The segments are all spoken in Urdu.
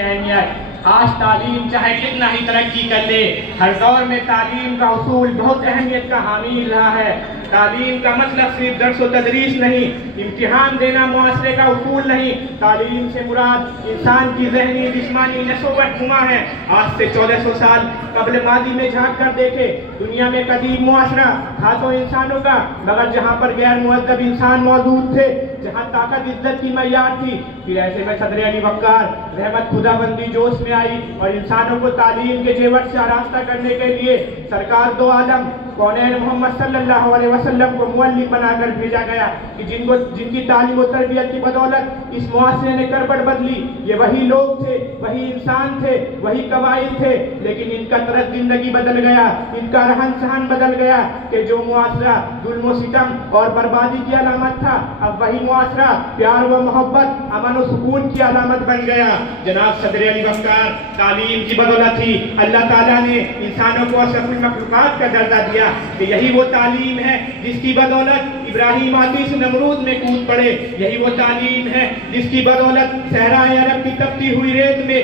کی اہمیت۔ آج تعلیم چاہے کتنا ہی ترقی کر لے، ہر دور میں تعلیم کا اصول بہت اہمیت کا حامل رہا ہے۔ تعلیم کا مطلب صرف درس و تدریس نہیں، امتحان دینا معاشرے کا اصول نہیں۔ تعلیم سے مراد انسان کی ذہنی جسمانی نشو و نما ہے۔ آج سے 1400 سال قبل ماضی میں جھانک کر دیکھے، دنیا میں قدیم معاشرہ تھا تو انسانوں کا، مگر جہاں پر غیر مہذب انسان موجود تھے، جہاں طاقت عزت کی معیار تھی، پھر ایسے میں صدر علی وقار رحمت خدا بندی جوش میں آئی اور انسانوں کو تعلیم کے جیور سے آراستہ کرنے کے لیے سرکار دو عالم کونین محمد صلی اللہ علیہ وسلم کو معلم بنا کر بھیجا گیا کہ جن کی تعلیم و تربیت کی بدولت اس معاشرے نے کربٹ بدلی۔ یہ وہی لوگ تھے، وہی انسان تھے، وہی قبائل تھے، لیکن ان کا طرز زندگی بدل گیا، ان کا رہن سہن بدل گیا کہ جو معاشرہ ظلم و ستم اور بربادی کی علامت تھا، اب وہی معاشرہ پیار و محبت، امن و سکون کی علامت بن گیا۔ جناب صدر علی وقار تعلیم کی بدولت ہی اللہ تعالیٰ نے انسانوں کو اشرف المخلوقات کا درجہ دیا کہ یہی وہ تعلیم ہے جس کی بدولت ابراہیم آتش نمرود میں کود پڑے، یہی وہ تعلیم ہے جس کی بدولت صحرائے عرب کی تپتی ہوئی ریت میں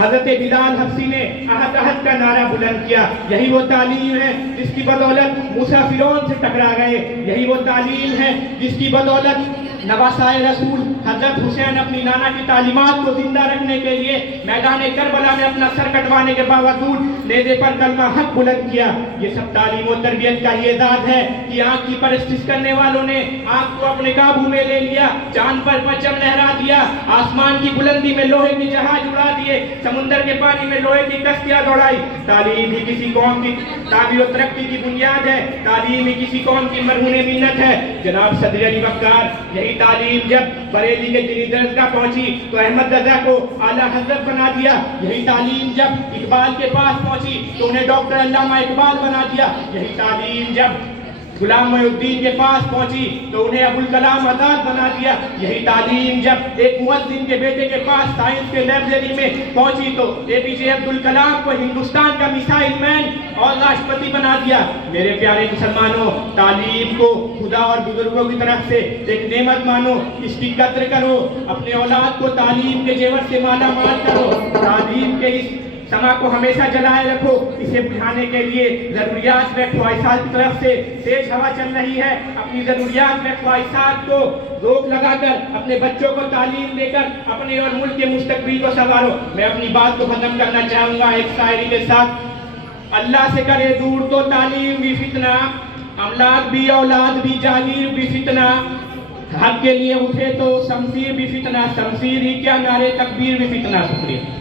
حضرت بلال حبشی نے احد احد کا نعرہ بلند کیا، یہی وہ تعلیم ہے جس کی بدولت موسیٰ فرعون سے ٹکرا گئے، یہی وہ تعلیم ہے جس کی بدولت نواسائے رسول حضرت حسین اپنی نانا کی تعلیمات کو زندہ رکھنے کے لیے میدان کربلا میں اپنا سر کٹوانے کے باوجود نیزے پر کلمہ حق بلند کیا۔ یہ سب تعلیم و تربیت کا ہی اعزاز ہے کہ آنکھ کی پرستش کرنے والوں نے آنکھ کو اپنے قابو میں لے لیا، چاند پر پرچم لہرا دیا، آسمان کی بلندی میں لوہے کی جہاز اڑا دیے، سمندر کے پانی میں لوہے کی کشتیاں دوڑائی۔ تعلیم ہی کسی قوم کی تعبیر و ترقی کی بنیاد ہے، تعلیم ہی کسی قوم کی مرہون منت ہے۔ جناب صدر علی وقار یہی تعلیم جب بریلی کے دینی درسگاہ پہنچی تو احمد رضا کو اعلیٰ حضرت بنا دیا، یہی تعلیم جب اقبال کے پاس پہنچی تو انہیں ڈاکٹر علامہ اقبال بنا دیا، یہی تعلیم جب غلام محی الدین کے پاس پہنچی تو انہیں ابوالکلام آزاد بنا دیا، یہی تعلیم جب ایک مؤذن کے بیٹے کے پاس سائنس کے لائبریری میں پہنچی تو اے پی جے عبدالکلام کو ہندوستان کا میسائل مین اور راشٹرپتی بنا دیا۔ میرے پیارے مسلمانوں، تعلیم کو خدا اور بزرگوں کی طرف سے ایک نعمت مانو، اس کی قدر کرو، اپنے اولاد کو تعلیم کے زیور سے مالا مال کرو، تعلیم کے اس سما کو ہمیشہ جلائے رکھو، اسے بجھانے کے لیے ضروریات و خواہشات کی طرف سے تیز ہوا چل رہی ہے، اپنی ضروریات و خواہشات کو روک لگا کر اپنے بچوں کو تعلیم دے کر اپنے اور ملک کے مستقبل کو سنوارو۔ میں اپنی بات کو ختم کرنا چاہوں گا ایک شاعری کے ساتھ۔ اللہ سے کرے دور تو تعلیم بھی فتنہ، املاک بھی اولاد بھی جاگیر بھی فتنہ، حق کے لیے اٹھے تو شمشیر بھی فتنہ، شمشیر ہی کیا نعرے تکبیر بھی فتنہ۔ شکریہ۔